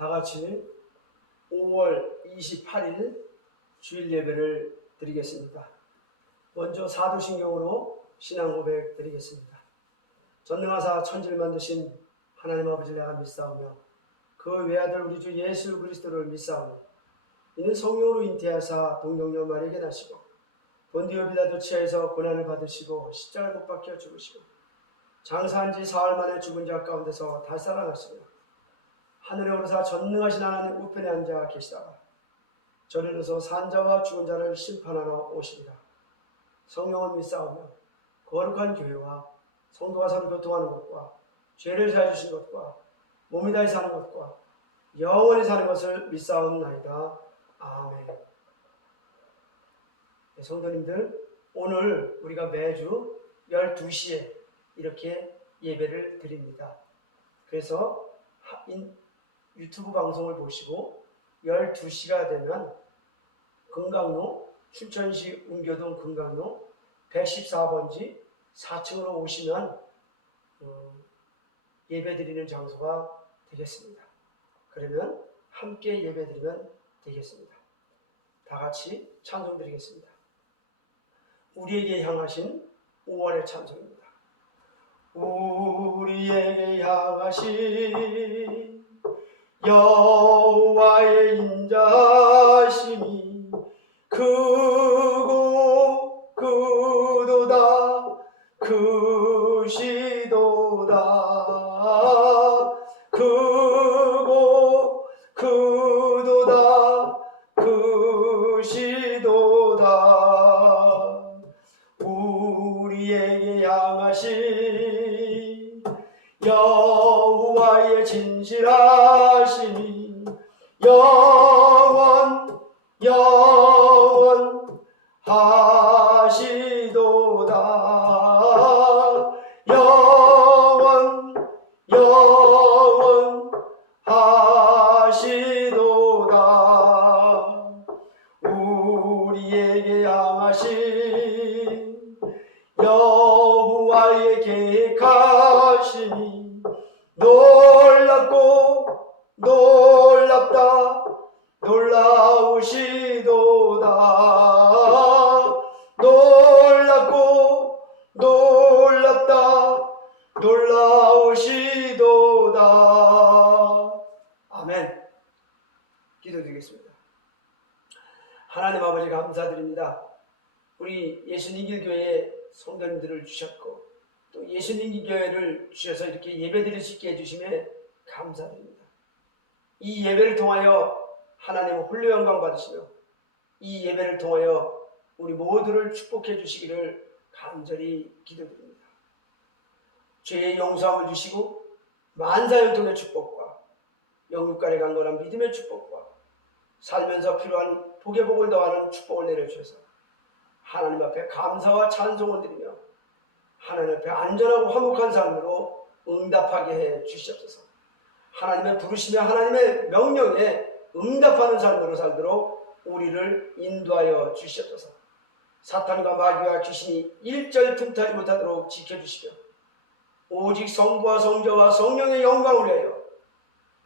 다 같이 5월 28일 주일 예배를 드리겠습니다. 먼저 사도신경으로 신앙 고백 드리겠습니다. 전능하사 천지를 만드신 하나님 아버지를 내가 믿사오며 그 외아들 우리 주 예수 그리스도를 믿사오며 이는 성령으로 잉태하사 동정녀 마리아에게 나시고 본디오 빌라도 치하에서 고난을 받으시고 십자가에 못 박혀 죽으시고 장사한 지 사흘 만에 죽은 자 가운데서 다시 살아나시며 하늘에 오르사 전능하신 하나님 우편에 앉아 계시다가 저리로서 산자와 죽은 자를 심판하러 오시리라. 성령을 믿사오며 거룩한 교회와 성도가 서로 교통하는 것과 죄를 사해 주신 것과 몸이 다해 사는 것과 영원히 사는 것을 믿사옵나이다. 아멘. 네, 성도님들, 오늘 우리가 매주 12시에 이렇게 예배를 드립니다. 그래서 유튜브 방송을 보시고 12시가 되면 금강로, 춘천시 운교동 금강로 114번지 4층으로 오시면 예배 드리는 장소가 되겠습니다. 그러면 함께 예배 드리면 되겠습니다. 다 같이 찬송 드리겠습니다. 우리에게 향하신 5월의 찬송입니다. 우리에게 향하신 여호와의 인자심이 크고 크도다 크시도다 크고 크도다 크시도다 우리에게 향하신 여호와의 진실하심이 영원하시도다 영원하시도다 우리에게 향하신 여호와의 계획하심이 놀랍고 놀랍다 놀라우시도다 놀랍고 놀랍다 놀라우시도다. 아멘. 기도드리겠습니다. 하나님 아버지 감사드립니다. 우리 예수님길 교회 성도님들을 주셨고 또 예수님길 교회를 주셔서 이렇게 예배 드릴 수 있게 해주심에 감사드립니다. 이 예배를 통하여 하나님 홀로 영광 받으시며 이 예배를 통하여 우리 모두를 축복해 주시기를 간절히 기도드립니다. 죄의 용서함을 주시고 만사형통의 축복과 영육간에 강건한 믿음의 축복과 살면서 필요한 복의 복을 더하는 축복을 내려주셔서 하나님 앞에 감사와 찬송을 드리며 하나님 앞에 안전하고 화목한 삶으로 응답하게 해 주시옵소서. 하나님의 부르심에 하나님의 명령에 응답하는 삶으로 살도록 우리를 인도하여 주시옵소서. 사탄과 마귀와 귀신이 일절 틈타지 못하도록 지켜주시며 오직 성부와 성자와 성령의 영광을 위하여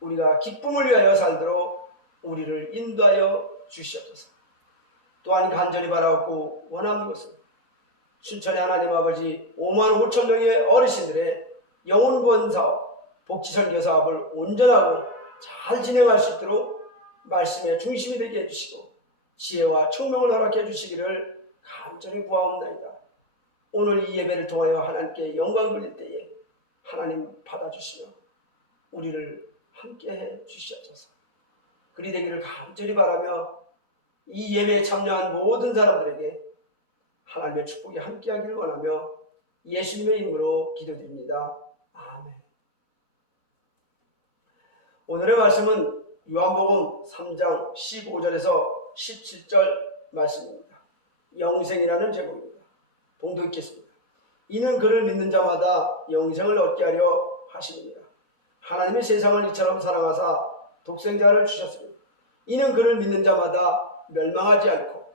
우리가 기쁨을 위하여 살도록 우리를 인도하여 주시옵소서. 또한 간절히 바라옵고 원하는 것은 춘천의 하나님 아버지 5만 5천 명의 어르신들의 영혼구원 사업, 복지설교 사업을 온전하고 잘 진행할 수 있도록 말씀의 중심이 되게 해주시고 지혜와 총명을 허락해 주시기를 간절히 구하옵나이다. 오늘 이 예배를 통하여 하나님께 영광 돌릴 때에 하나님 받아주시며 우리를 함께해 주시옵소서. 그리 되기를 간절히 바라며 이 예배에 참여한 모든 사람들에게 하나님의 축복이 함께하기를 원하며 예수님의 이름으로 기도드립니다. 아멘. 오늘의 말씀은 요한복음 3장 15절에서 17절 말씀입니다. 영생이라는 제목입니다. 봉독 읽겠습니다. 이는 그를 믿는 자마다 영생을 얻게 하려 하심이니라. 하나님이 세상을 이처럼 사랑하사 독생자를 주셨으니 이는 그를 믿는 자마다 멸망하지 않고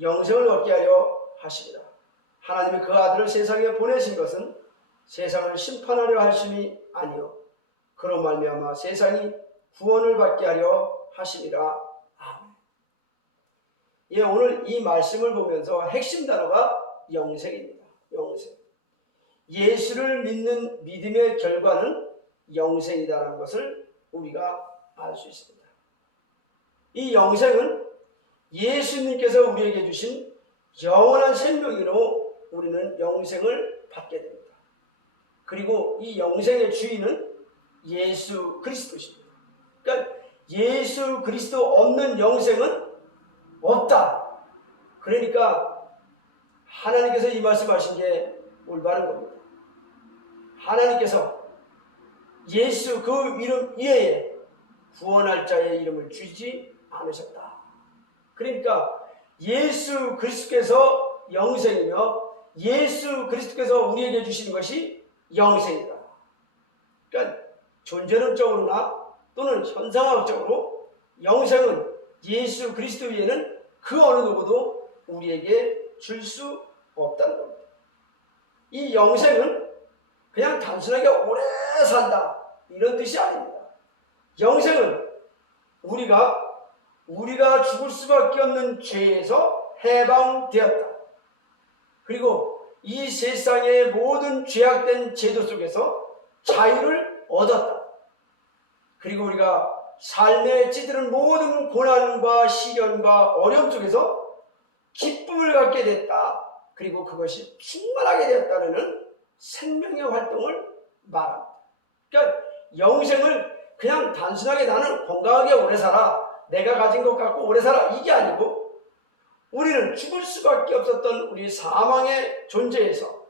영생을 얻게 하려 하심이라. 하나님이 그 아들을 세상에 보내신 것은 세상을 심판하려 하심이 아니요 그로 말미암아 세상이 구원을 받게 하려 하시니라. 아멘. 예, 오늘 이 말씀을 보면서 핵심 단어가 영생입니다. 영생. 예수를 믿는 믿음의 결과는 영생이라는 것을 우리가 알 수 있습니다. 이 영생은 예수님께서 우리에게 주신 영원한 생명으로 우리는 영생을 받게 됩니다. 그리고 이 영생의 주인은 예수 그리스도십니다. 그러니까 예수 그리스도 없는 영생은 없다. 그러니까 하나님께서 이 말씀하신 게 올바른 겁니다. 하나님께서 예수 그 이름 이외에 구원할 자의 이름을 주지 않으셨다. 그러니까 예수 그리스도께서 영생이며 예수 그리스도께서 우리에게 주시는 것이 영생이다. 그러니까 존재론적으로나 또는 현상학적으로 영생은 예수 그리스도 외에는 그 어느 누구도 우리에게 줄 수 없다는 겁니다. 이 영생은 그냥 단순하게 오래 산다 이런 뜻이 아닙니다. 영생은 우리가 죽을 수밖에 없는 죄에서 해방되었다. 그리고 이 세상의 모든 죄악된 제도 속에서 자유를 얻었다. 그리고 우리가 삶에 찌드는 모든 고난과 시련과 어려움 속에서 기쁨을 갖게 됐다. 그리고 그것이 충만하게 되었다는 생명의 활동을 말합니다. 그러니까 영생을 그냥 단순하게 나는 건강하게 오래 살아, 내가 가진 것 갖고 오래 살아, 이게 아니고 우리는 죽을 수밖에 없었던 우리 사망의 존재에서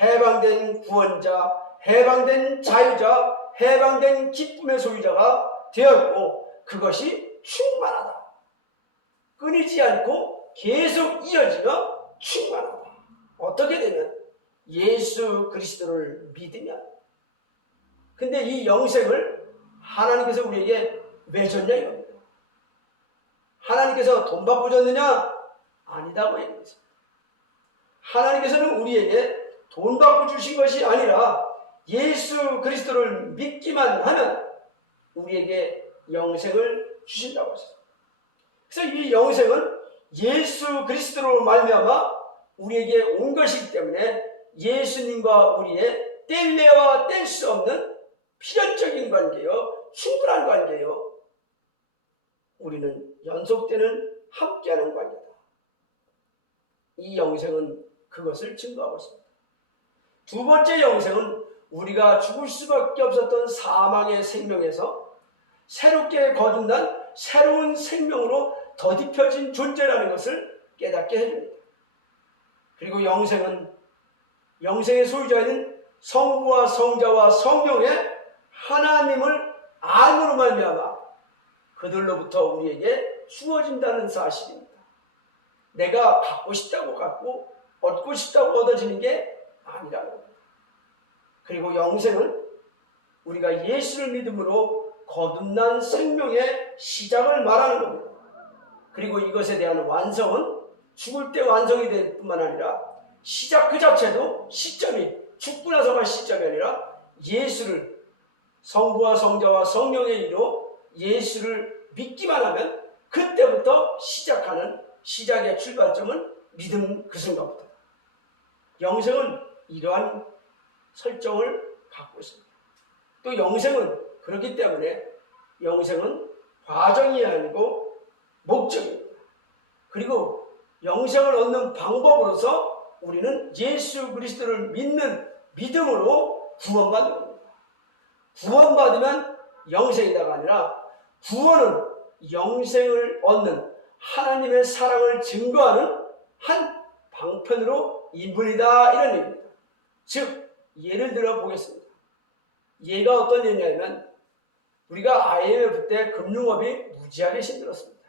해방된 구원자, 해방된 자유자, 해방된 기쁨의 소유자가 되었고 그것이 충만하다. 끊이지 않고 계속 이어지며 충만하다. 어떻게 되면? 예수 그리스도를 믿으면. 근데 이 영생을 하나님께서 우리에게 왜 줬냐 이겁니다. 하나님께서 돈 받고 줬느냐? 아니다고 얘기했습니다. 하나님께서는 우리에게 돈 받고 주신 것이 아니라 예수 그리스도를 믿기만 하면 우리에게 영생을 주신다고 하셨습니다. 그래서 이 영생은 예수 그리스도로 말미암아 우리에게 온 것이기 때문에 예수님과 우리의 뗄래야 뗄 수 없는 필연적인 관계요, 충분한 관계요. 우리는 연속되는 함께하는 관계다. 이 영생은 그것을 증거하고 있습니다. 두 번째 영생은 우리가 죽을 수밖에 없었던 사망의 생명에서 새롭게 거듭난 새로운 생명으로 더딥혀진 존재라는 것을 깨닫게 해줍니다. 그리고 영생은 영생의 소유자인 성부와 성자와 성령의 하나님을 알므로 말미암아 그들로부터 우리에게 주어진다는 사실입니다. 내가 갖고 싶다고 갖고 얻고 싶다고 얻어지는 게 아니라는 겁니다. 그리고 영생은 우리가 예수를 믿음으로 거듭난 생명의 시작을 말하는 겁니다. 그리고 이것에 대한 완성은 죽을 때 완성이 될 뿐만 아니라 시작 그 자체도 시점이 죽고 나서만 시점이 아니라 예수를 성부와 성자와 성령의 이로 예수를 믿기만 하면 그때부터 시작하는 시작의 출발점은 믿음 그 순간부터. 영생은 이러한 설정을 갖고 있습니다. 또 영생은 그렇기 때문에 영생은 과정이 아니고 목적입니다. 그리고 영생을 얻는 방법으로서 우리는 예수 그리스도를 믿는 믿음으로 구원받는 겁니다. 구원받으면 영생이다가 아니라 구원은 영생을 얻는 하나님의 사랑을 증거하는 한 방편으로 인분이다 이런 얘기입니다. 즉 예를 들어 보겠습니다. 예가 어떤 예냐면 우리가 IMF 때 금융업이 무지하게 힘들었습니다.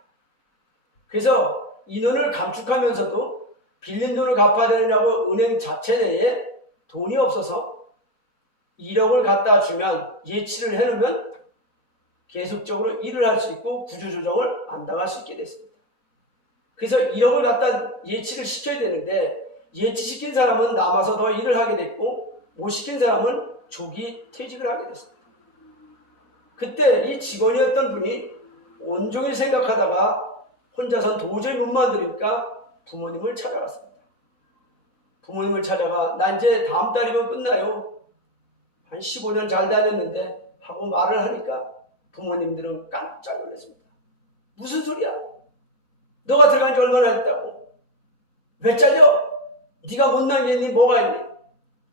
그래서 인원을 감축하면서도 빌린 돈을 갚아야 되느냐고 은행 자체 내에 돈이 없어서 1억을 갖다 주면 예치를 해놓으면 계속적으로 일을 할 수 있고 구조조정을 안 당할 수 있게 됐습니다. 그래서 1억을 갖다 예치를 시켜야 되는데 예치시킨 사람은 남아서 더 일을 하게 됐고 못 시킨 사람은 조기 퇴직을 하게 됐습니다. 그때 이 직원이었던 분이 온종일 생각하다가 혼자선 도저히 못 만드니까 부모님을 찾아갔습니다. 부모님을 찾아가 나 이제 다음 달이면 끝나요. 한 15년 잘 다녔는데 하고 말을 하니까 부모님들은 깜짝 놀랐습니다. 무슨 소리야? 너가 들어간 지 얼마나 됐다고? 왜 잘려? 네가 못난 게 있니? 뭐가 있니?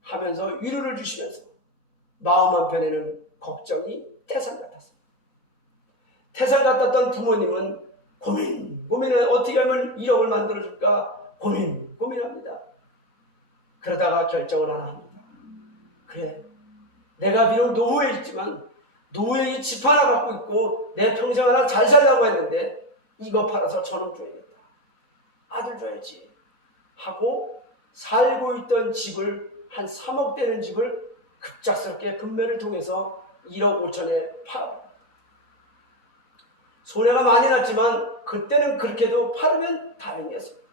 하면서 위로를 주시면서 마음 한편에는 걱정이 태산 같았습니다. 태산 같았던 부모님은 고민을 어떻게 하면 1억을 만들어줄까 고민합니다. 그러다가 결정을 하나 합니다. 그래, 내가 비록 노후에 있지만 노후에 집 하나 갖고 있고 내 평생 하나 잘 살려고 했는데 이거 팔아서 1,000원 줘야겠다. 아들 줘야지 하고 살고 있던 집을 한 3억 되는 집을 급작스럽게 금매를 통해서 1억 5천에 팔아요. 손해가 많이 났지만 그때는 그렇게도 팔으면 다행이었습니다.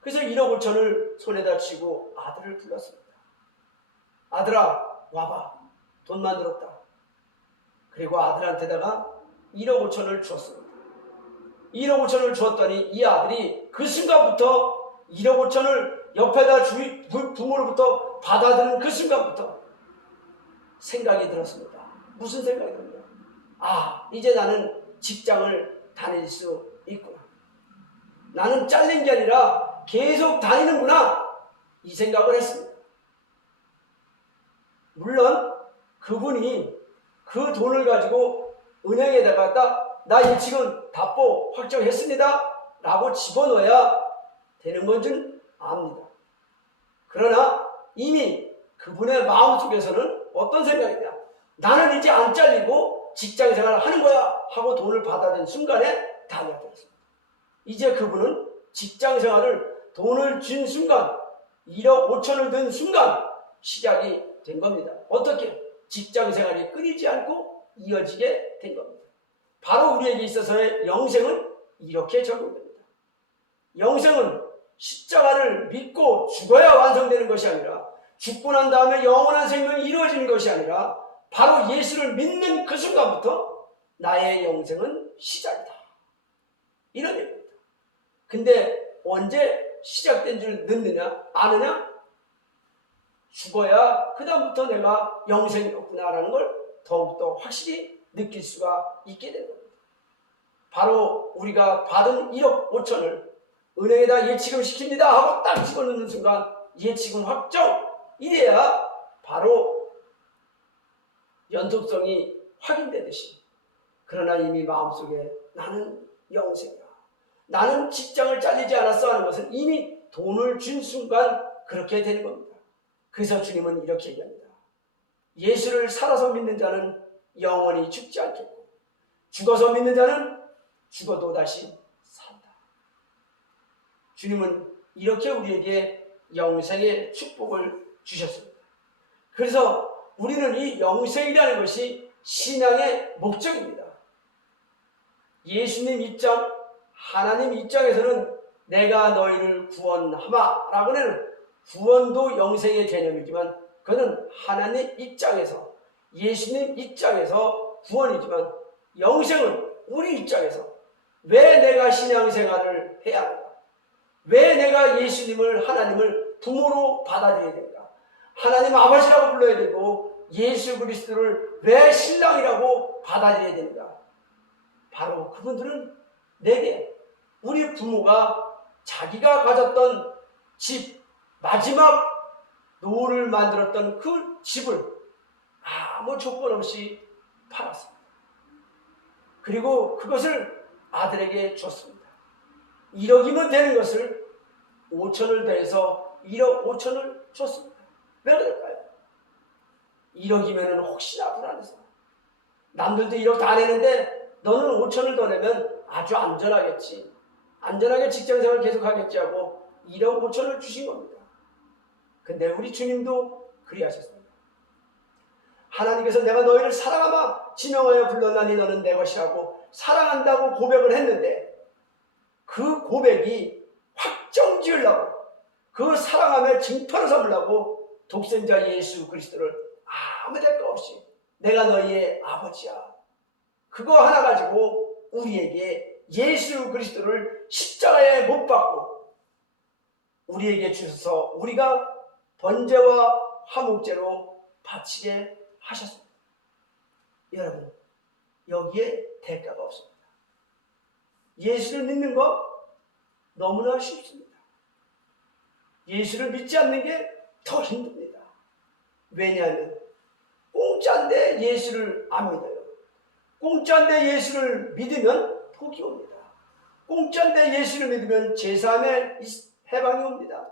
그래서 1억 5천을 손에다 쥐고 아들을 불렀습니다. 아들아 와봐, 돈 만들었다. 그리고 아들한테다가 1억 5천을 주었습니다. 1억 5천을 주었더니 이 아들이 그 순간부터 1억 5천을 옆에다 부모로부터 받아들인 그 순간부터 생각이 들었습니다. 무슨 생각이 들었냐? 아, 이제 나는 직장을 다닐 수 있구나. 나는 잘린 게 아니라 계속 다니는구나. 이 생각을 했습니다. 물론 그분이 그 돈을 가지고 은행에다가 나 예치금 답보 확정했습니다 라고 집어넣어야 되는 건 줄 압니다. 그러나 이미 그분의 마음속에서는 어떤 생각이냐, 나는 이제 안 잘리고 직장생활을 하는 거야 하고 돈을 받아든 순간에 달려들었습니다. 이제 그분은 직장생활을 돈을 준 순간 1억 5천을 든 순간 시작이 된 겁니다. 어떻게? 직장생활이 끊이지 않고 이어지게 된 겁니다. 바로 우리에게 있어서의 영생은 이렇게 적용됩니다. 영생은 십자가를 믿고 죽어야 완성되는 것이 아니라 죽고 난 다음에 영원한 생명이 이루어지는 것이 아니라 바로 예수를 믿는 그 순간부터 나의 영생은 시작이다. 이런 얘기입니다. 근데 언제 시작된 줄 늦느냐? 아느냐? 죽어야 그 다음부터 내가 영생이 없구나라는 걸 더욱더 확실히 느낄 수가 있게 되는 겁니다. 바로 우리가 받은 1억 5천을 은행에다 예치금 시킵니다 하고 딱 집어넣는 순간 예치금 확정! 이래야 바로 연속성이 확인되듯이, 그러나 이미 마음속에 나는 영생이다, 나는 직장을 잘리지 않았어 하는 것은 이미 돈을 준 순간 그렇게 되는 겁니다. 그래서 주님은 이렇게 얘기합니다. 예수를 살아서 믿는 자는 영원히 죽지 않겠고 죽어서 믿는 자는 죽어도 다시 산다. 주님은 이렇게 우리에게 영생의 축복을 주셨습니다. 그래서 우리는 이 영생이라는 것이 신앙의 목적입니다. 예수님 입장, 하나님 입장에서는 내가 너희를 구원하마 라고는 구원도 영생의 개념이지만 그는 하나님 입장에서, 예수님 입장에서 구원이지만 영생은 우리 입장에서 왜 내가 신앙생활을 해야 하는가? 왜 내가 예수님을, 하나님을 부모로 받아들여야 되는가? 하나님 아버지라고 불러야 되고 예수 그리스도를 왜 신랑이라고 받아들여야 되는가? 바로 그분들은 내게 우리 부모가 자기가 가졌던 집, 마지막 노후를 만들었던 그 집을 아무 조건 없이 팔았습니다. 그리고 그것을 아들에게 줬습니다. 1억이면 되는 것을 5천을 더해서 1억 5천을 줬습니다. 왜 그럴까요? 1억이면 혹시나 불안해서. 남들도 1억 다 내는데 너는 5천을 더 내면 아주 안전하겠지, 안전하게 직장생활 계속하겠지 하고 1억 5천을 주신 겁니다. 근데 우리 주님도 그리하셨습니다. 하나님께서 내가 너희를 사랑하마 지명하여 불렀나니 너는 내 것이라고 사랑한다고 고백을 했는데 그 고백이 확정지으려고, 그 사랑함의 증표를 삼으려고 독생자 예수 그리스도를 아무 대가 없이 내가 너희의 아버지야. 그거 하나 가지고 우리에게 예수 그리스도를 십자가에 못 박고 우리에게 주셔서 우리가 번제와 화목제로 바치게 하셨습니다. 여러분, 여기에 대가가 없습니다. 예수를 믿는 거 너무나 쉽습니다. 예수를 믿지 않는 게 더 힘듭니다. 왜냐하면 공짜인데 예수를 안 믿어요. 공짜인데 예수를 믿으면 복이 옵니다. 공짜인데 예수를 믿으면 제사함의 해방이 옵니다.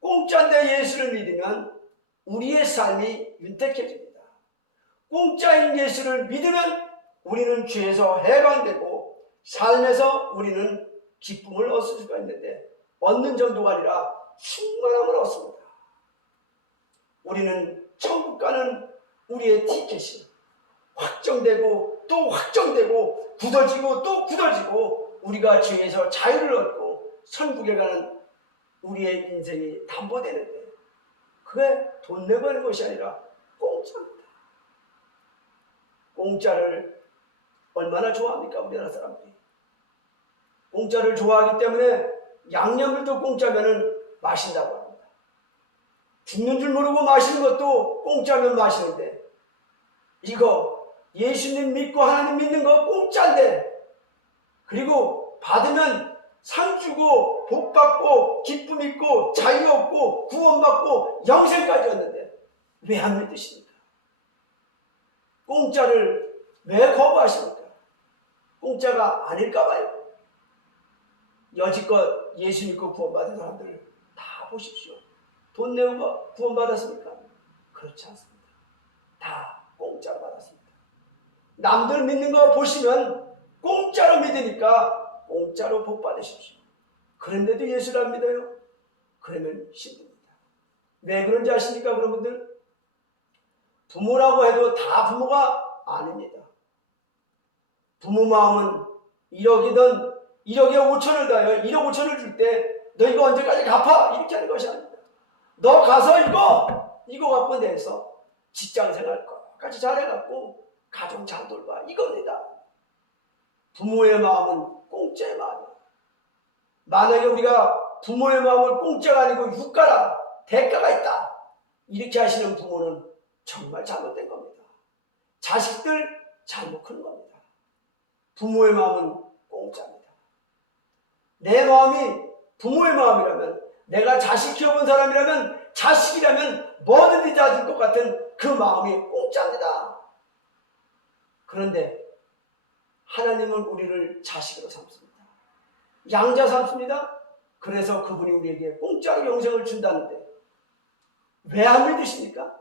공짜인데 예수를 믿으면 우리의 삶이 윤택해집니다. 공짜인 예수를 믿으면 우리는 죄에서 해방되고 삶에서 우리는 기쁨을 얻을 수가 있는데 얻는 정도가 아니라 충만함을 얻습니다. 우리는 천국 가는 우리의 티켓이 확정되고 또 확정되고 굳어지고 또 굳어지고 우리가 죄에서 자유를 얻고 천국에 가는 우리의 인생이 담보되는데 그게 돈 내고 하는 것이 아니라 공짜입니다. 공짜를 얼마나 좋아합니까? 우리나라 사람들이. 공짜를 좋아하기 때문에 양념을도 공짜면은 마신다고 합니다. 죽는 줄 모르고 마시는 것도 공짜면 마시는데 이거 예수님 믿고 하나님 믿는 거 공짜인데 그리고 받으면 상 주고 복 받고 기쁨 있고 자유 얻고 구원 받고 영생까지 얻는데 왜 안 믿으십니까? 공짜를 왜 거부하십니까? 공짜가 아닐까 봐요. 여지껏 예수 믿고 구원받은 사람들 다 보십시오. 돈 내고 구원받았습니까? 그렇지 않습니다. 다 공짜로 받았습니다. 남들 믿는 거 보시면 공짜로 믿으니까 공짜로 복 받으십시오. 그런데도 예수를 안 믿어요? 그러면 힘듭니다. 왜 그런지 아십니까, 그런 분들? 부모라고 해도 다 부모가 아닙니다. 부모 마음은 1억이든 1억에 5천을 다요. 1억 5천을 줄 때 너 이거 언제까지 갚아? 이렇게 하는 것이 아닙니다. 너 가서 이거 갖고 내서 직장생활 까지 잘해갖고 가정 잘 돌봐 이겁니다. 부모의 마음은 공짜의 마음이에요. 만약에 우리가 부모의 마음을 공짜가 아니고 유가라 대가가 있다 이렇게 하시는 부모는 정말 잘못된 겁니다. 자식들 잘못 큰 겁니다. 부모의 마음은 공짜입니다. 내 마음이 부모의 마음이라면 내가 자식 키워본 사람이라면 자식이라면 뭐든지 다 줄 것 같은 그 마음이 공짜입니다. 그런데 하나님은 우리를 자식으로 삼습니다. 양자 삼습니다. 그래서 그분이 우리에게 공짜로 영생을 준다는데 왜 안 믿으십니까?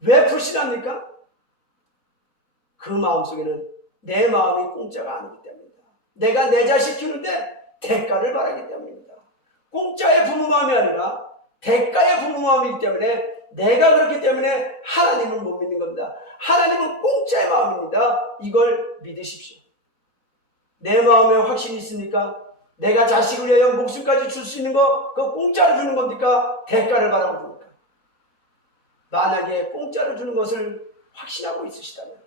왜 불신합니까? 그 마음속에는 내 마음이 공짜가 아니기 때문입니다. 내가 내 자식 키우는데 대가를 바라기 때문입니다. 공짜의 부모 마음이 아니라 대가의 부모 마음이기 때문에 내가 그렇기 때문에 하나님을 못 믿는 겁니다. 하나님은 공짜의 마음입니다. 이걸 믿으십시오. 내 마음에 확신이 있습니까? 내가 자식을 위하여 목숨까지 줄 수 있는 거 그거 공짜로 주는 겁니까? 대가를 바라고 줍니까? 만약에 공짜로 주는 것을 확신하고 있으시다면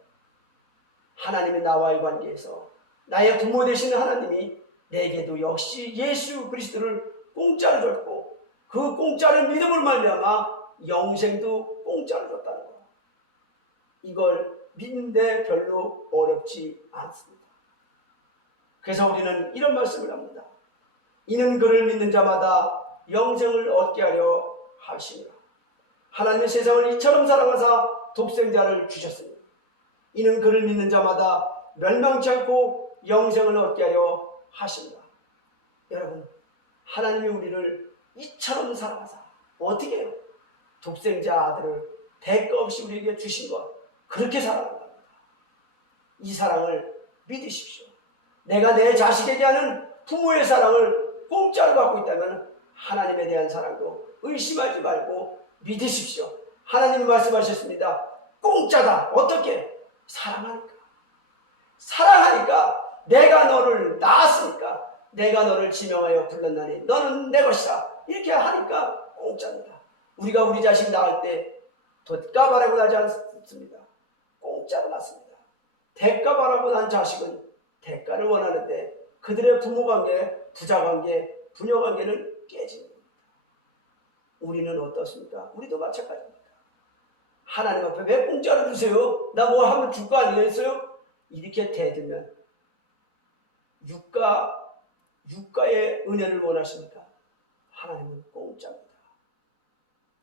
하나님의 나와의 관계에서 나의 부모 되시는 하나님이 내게도 역시 예수 그리스도를 공짜로 줬고 그 공짜를 믿음을 말미암아 영생도 공짜로 줬다는 것. 이걸 믿는데 별로 어렵지 않습니다. 그래서 우리는 이런 말씀을 합니다. 이는 그를 믿는 자마다 영생을 얻게 하려 하시니라. 하나님의 세상을 이처럼 사랑하사 독생자를 주셨으니 이는 그를 믿는 자마다 멸망치 않고 영생을 얻게 하려 하십니다. 여러분, 하나님이 우리를 이처럼 사랑하사 어떻게 해요? 독생자 아들을 대가 없이 우리에게 주신 것 그렇게 사랑합니다. 이 사랑을 믿으십시오. 내가 내 자식에게 하는 부모의 사랑을 공짜로 받고 있다면 하나님에 대한 사랑도 의심하지 말고 믿으십시오. 하나님이 말씀하셨습니다. 공짜다. 어떻게? 사랑하니까. 사랑하니까 내가 너를 낳았으니까 내가 너를 지명하여 불렀나니 너는 내 것이다. 이렇게 하니까 공짜입니다. 우리가 우리 자식 낳을 때 덧가 바라고 하지 않습니다. 공짜로 낳습니다. 대가 바라고 난 자식은 대가를 원하는데 그들의 부모 관계, 부자 관계, 부녀 관계는 깨집니다. 우리는 어떻습니까? 우리도 마찬가지입니다. 하나님 앞에 왜 공짜로 주세요? 나 뭐 하면 줄 거 아니겠어요? 이렇게 대들면 유가의 은혜를 원하십니까? 하나님은 공짜입니다.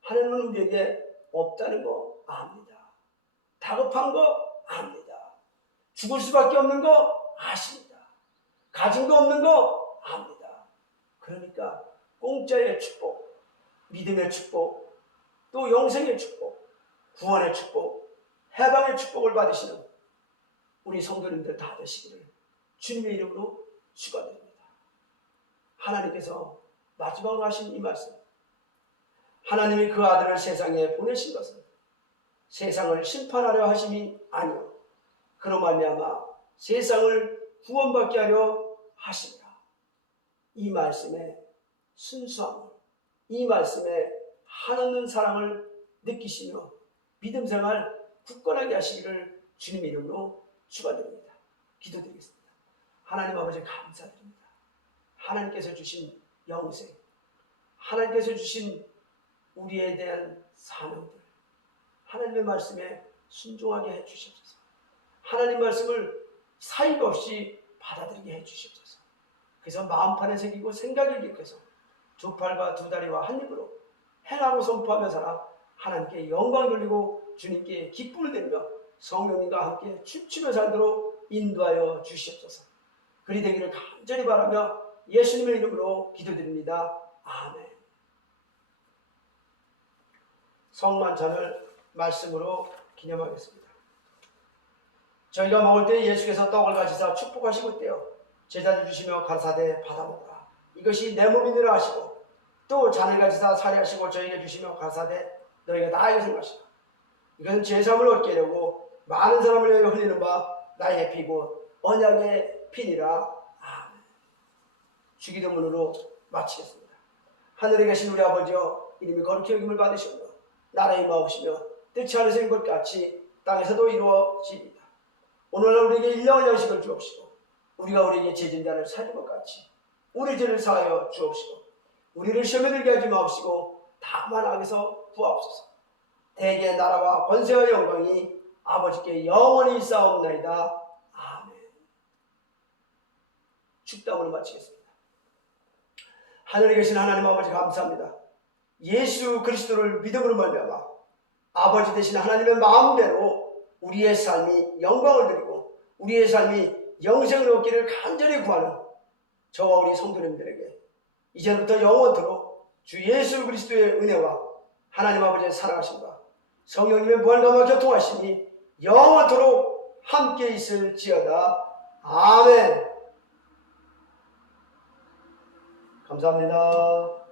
하나님은 우리에게 없다는 거 압니다. 다급한 거 압니다. 죽을 수밖에 없는 거 아십니다. 가진 거 없는 거 압니다. 그러니까 공짜의 축복, 믿음의 축복, 또 영생의 축복, 구원의 축복, 해방의 축복을 받으시는 우리 성도님들 다 되시기를 주님의 이름으로 축원드립니다. 하나님께서 마지막으로 하신 이 말씀, 하나님이 그 아들을 세상에 보내신 것은 세상을 심판하려 하심이 아니요 그로 말미암아 세상을 구원받게 하려 하심이라. 이 말씀의 순수함, 이 말씀의 한없는 사랑을 느끼시며 믿음 생활 굳건하게 하시기를 주님의 이름으로 축원드립니다. 기도드리겠습니다. 하나님 아버지 감사드립니다. 하나님께서 주신 영생, 하나님께서 주신 우리에 대한 사명들, 하나님의 말씀에 순종하게 해주시옵소서. 하나님 말씀을 사이가 없이 받아들이게 해주시옵소서. 그래서 마음판에 새기고 생각에 기억해서 두 팔과 두 다리와 한 입으로 행하고 선포하며 살아 하나님께 영광 돌리고 주님께 기쁨을 드리며 성령님과 함께 춤추며 살도록 인도하여 주시옵소서. 그리 되기를 간절히 바라며 예수님의 이름으로 기도드립니다. 아멘. 성만찬을 말씀으로 기념하겠습니다. 저희가 먹을 때 예수께서 떡을 가지사 축복하시고 떼어 제자들 주시며 가라사대 받아 먹으라. 이것이 내 몸이니라 하시고 또 잔을 가지사 사리하시고 저에게 주시며 가라사대 너희가 나에게 생각하시라. 이것은 제사함을 얻게 하려고 많은 사람을 위하여 흘리는 바 나의 피고 언약의 피니라. 아멘. 주기도문으로 마치겠습니다. 하늘에 계신 우리 아버지여, 이름이 거룩히 여김을 받으시며 나라의 마옵시며 뜻이 하늘에서 이룬 것 같이 땅에서도 이루어지이다. 오늘날 우리에게 일용할 양식을 주옵시고 우리가 우리에게 죄진 자를 사는 것 같이 우리 죄를 사하여 주옵시고 우리를 시험에 들게 하지 마옵시고 다만 악에서 구하옵소서. 대개 나라와 권세와 영광이 아버지께 영원히 있사옵나이다. 아멘. 축담으로 마치겠습니다. 하늘에 계신 하나님 아버지 감사합니다. 예수 그리스도를 믿음으로 말미암아 아버지 되신 하나님의 마음대로 우리의 삶이 영광을 드리고 우리의 삶이 영생을 얻기를 간절히 구하는 저와 우리 성도님들에게 이제부터 영원토록 주 예수 그리스도의 은혜와 하나님 아버지의 사랑하심과 성령님의 무한감화 교통하심이 영원토록 함께 있을지어다. 아멘. 감사합니다.